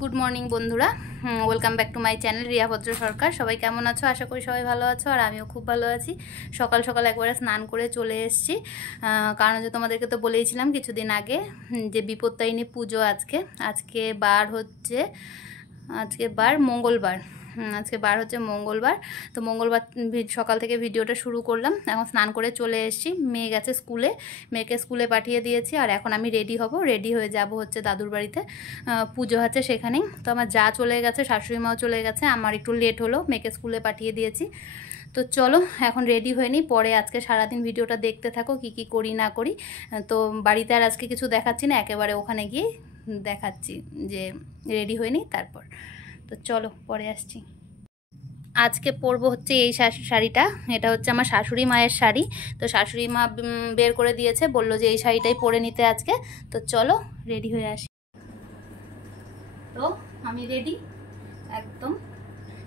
Good morning বন্ধুরা, welcome back to my channel Riya ভদ্র সরকার। সবাই কেমন আছো? আশা করি সবাই ভালো আছো, আর আমিও খুব ভালো আছি। সকাল সকাল একবারে স্নান করে চলে এসেছি, কারণ যে তোমাদেরকে তো বলেইছিলাম কিছুদিন আগে যে বিপত্তারিণী পুজো আজকে বার হচ্ছে, আজকে বার মঙ্গলবার। আজকে বার হচ্ছে মঙ্গলবার। তো মঙ্গলবার সকাল থেকে ভিডিওটা শুরু করলাম। এখন স্নান করে চলে এসেছি, মেয়ে গেছে স্কুলে, মেয়েকে স্কুলে পাঠিয়ে দিয়েছি। আর এখন আমি রেডি হব, রেডি হয়ে যাব হচ্ছে দাদুর বাড়িতে, পুজো আছে সেখানেই। তো আমার যা চলে গেছে, শাশুড়ি মাও চলে গেছে, আমার একটু লেট হলো, মেয়েকে স্কুলে পাঠিয়ে দিয়েছি। তো চলো এখন রেডি হয়ে নিই, পরে আজকে সারাদিন ভিডিওটা দেখতে থাকো কি কি করি না করি। তো বাড়িতে আর আজকে কিছু দেখাচ্ছি না, একেবারে ওখানে গিয়ে দেখাচ্ছি যে রেডি হয়ে নিই তারপর। তো চলো পরে আসছি। আজকে পরবো হচ্ছে এই শাড়িটা, এটা হচ্ছে আমার শাশুড়ি মায়ের শাড়ি। তো শাশুড়ি মা বের করে দিয়েছে, বললো যে এই শাড়িটাই পরে নিতে আজকে। তো চলো রেডি হয়ে আসি। তো আমি রেডি একদম।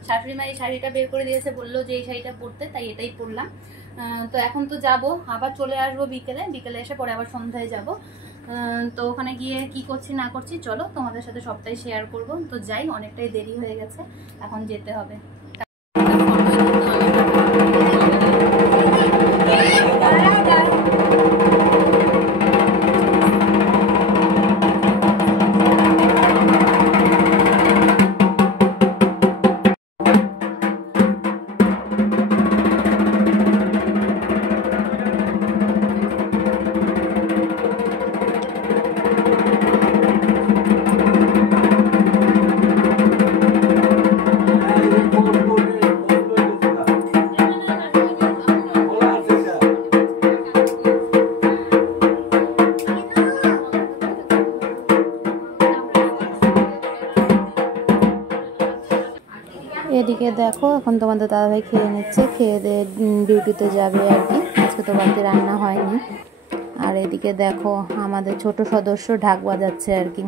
শাশুড়ি মা এই শাড়িটা বের করে দিয়েছে, বললো যে এই শাড়িটা পরতে, তাই এটাই পরলাম। তো এখন তো যাব, আবার চলে আসবো বিকেলে এসে পরে আবার সন্ধ্যায় যাব। তো ওখানে গিয়ে কি করছি না করছি চলো তোমাদের সাথে সবটাই শেয়ার করব। তো যাই, অনেকটাই দেরি হয়ে গেছে, এখন যেতে হবে। এদিকে দেখো এখন তোমাদের দাদাভাই খেয়ে নিচ্ছে, খেয়ে দিয়ে ডিউটিতে যাবে আর কি। আজকে তো বাড়িতে রান্না হয়নি। আর এদিকে দেখো আমাদের ছোট সদস্য ঢাক বাজাচ্ছে আর কি।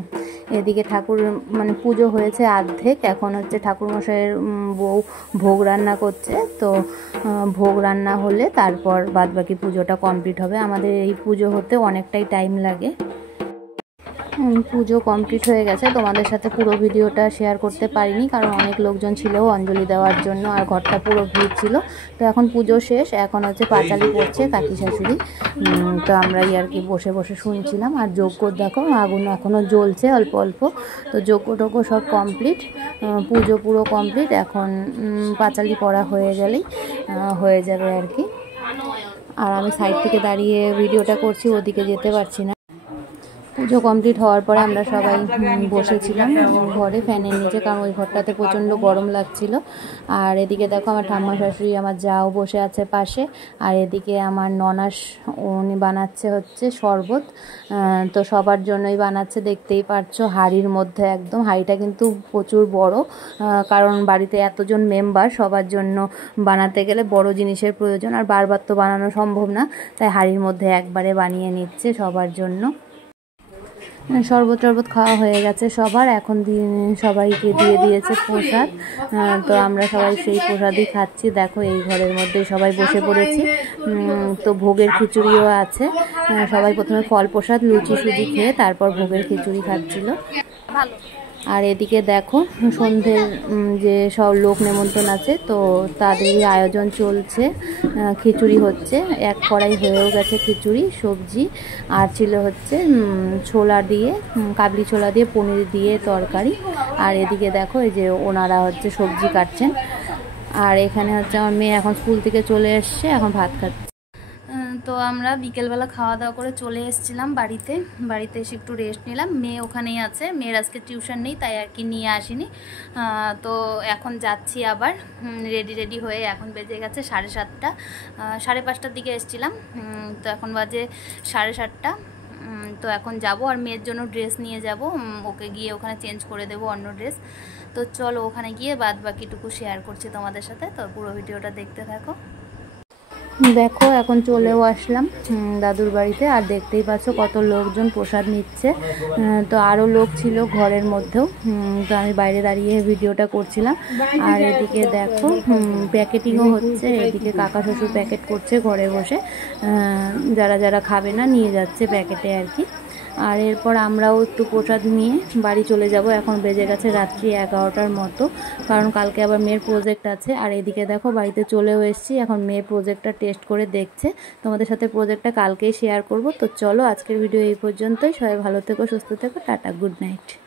এদিকে ঠাকুর মানে পুজো হয়েছে অর্ধেক, এখন হচ্ছে ঠাকুরমশাইয়ের বউ ভোগ রান্না করছে। তো ভোগ রান্না হলে তারপর বাদবাকি পুজোটা কমপ্লিট হবে। আমাদের এই পুজো হতে অনেকটাই টাইম লাগে। পুজো কমপ্লিট হয়ে গেছে, তোমাদের সাথে পুরো ভিডিওটা শেয়ার করতে পারিনি, কারণ অনেক লোকজন ছিল অঞ্জলি দেওয়ার জন্য, আর ঘরটা পুরো ভিড় ছিল। তো এখন পুজো শেষ, এখন হচ্ছে পাঁচালি পড়ছে কাকি শাশুড়ি। তো আমরা আর কি বসে বসে শুনছিলাম। আর যজ্ঞ দেখো আগুন এখনও জ্বলছে অল্প অল্প। তো যজ্ঞ টজ্ঞ সব কমপ্লিট, পুজো পুরো কমপ্লিট। এখন পাঁচালি পড়া হয়ে গেলেই হয়ে যাবে আর কি। আর আমি সাইড থেকে দাঁড়িয়ে ভিডিওটা করছি, ওদিকে যেতে পারছি না। পুজো কমপ্লিট হওয়ার পরে আমরা সবাই বসেছিলাম ঘরে ফ্যানের নিচে, কারণ ওই ঘরটাতে প্রচণ্ড গরম লাগছিল। আর এদিকে দেখো আমার ঠাম্মা শাশুড়ি আমার যাও বসে আছে পাশে। আর এদিকে আমার ননাস উনি বানাচ্ছে হচ্ছে শরবত। তো সবার জন্যই বানাচ্ছে, দেখতেই পারছো হাঁড়ির মধ্যে একদম। হাঁড়িটা কিন্তু প্রচুর বড়, কারণ বাড়িতে এতজন মেম্বার, সবার জন্য বানাতে গেলে বড় জিনিসের প্রয়োজন, আর বারবার তো বানানো সম্ভব না, তাই হাঁড়ির মধ্যে একবারে বানিয়ে নিচ্ছে সবার জন্য। শরবত টরবত খাওয়া হয়ে গেছে সবার, এখন সবাইকে দিয়ে দিয়েছে প্রসাদ। তো আমরা সবাই সেই প্রসাদই খাচ্ছি। দেখো এই ঘরের মধ্যে সবাই বসে পড়েছি। তো ভোগের খিচুড়িও আছে। সবাই প্রথমে ফল প্রসাদ লুচি সুজি খেয়ে তারপর ভোগের খিচুড়ি খাচ্ছিল। আর এদিকে দেখো সন্ধ্যের যে সব লোক নেমন্তন্ন আছে, তো তাদেরই আয়োজন চলছে। খিচুড়ি হচ্ছে, এক কড়াই হয়েও গেছে খিচুড়ি, সবজি আর ছিল হচ্ছে ছোলা দিয়ে, কাবলি ছোলা দিয়ে পনির দিয়ে তরকারি। আর এদিকে দেখো এই যে ওনারা হচ্ছে সবজি কাটছেন। আর এখানে হচ্ছে আমার মেয়ে এখন স্কুল থেকে চলে এসছে, এখন ভাত খাচ্ছে। তো আমরা বিকেলবেলা খাওয়া দাওয়া করে চলে এসেছিলাম বাড়িতে এসে একটু রেস্ট নিলাম। মেয়ে ওখানেই আছে, মেয়ের আজকে টিউশন নেই, তাই আর কি নিয়ে আসিনি। তো এখন যাচ্ছি আবার রেডি হয়ে। এখন বেজে গেছে 7:30, 5:30টার দিকে এসেছিলাম, তো এখন বাজে 7:30। তো এখন যাব, আর মেয়ের জন্য ড্রেস নিয়ে যাব, ওকে গিয়ে ওখানে চেঞ্জ করে দেবো অন্য ড্রেস। তো চলো ওখানে গিয়ে বাদ বাকিটুকু শেয়ার করছি তোমাদের সাথে। তো পুরো ভিডিওটা দেখতে থাকো। দেখো এখন চলেও আসলাম দাদুর বাড়িতে, আর দেখতেই পাচ্ছ কত লোকজন প্রসাদ নিচ্ছে। তো আরও লোক ছিল ঘরের মধ্যেও, তো আমি বাইরে দাঁড়িয়ে ভিডিওটা করছিলাম। আর এদিকে দেখো প্যাকেটিংও হচ্ছে, এদিকে কাকা শ্বশুর প্যাকেট করছে ঘরে বসে, যারা যারা খাবে না নিয়ে যাচ্ছে প্যাকেটে আর কি। আর এরপর আমরাও একটু প্রসাদ নিয়ে বাড়ি চলে যাব। এখন বেজে গেছে রাত্রি 11টার মতো, কারণ কালকে আবার মেয়ের প্রজেক্ট আছে। আর এদিকে দেখো বাড়িতে চলেও এসেছি, এখন মেয়ে প্রজেক্টটা টেস্ট করে দেখছে। তোমাদের সাথে প্রজেক্টটা কালকেই শেয়ার করব। তো চলো আজকের ভিডিও এই পর্যন্তই। সবাই ভালো থেকো, সুস্থ থেকো, টাটা, গুড নাইট।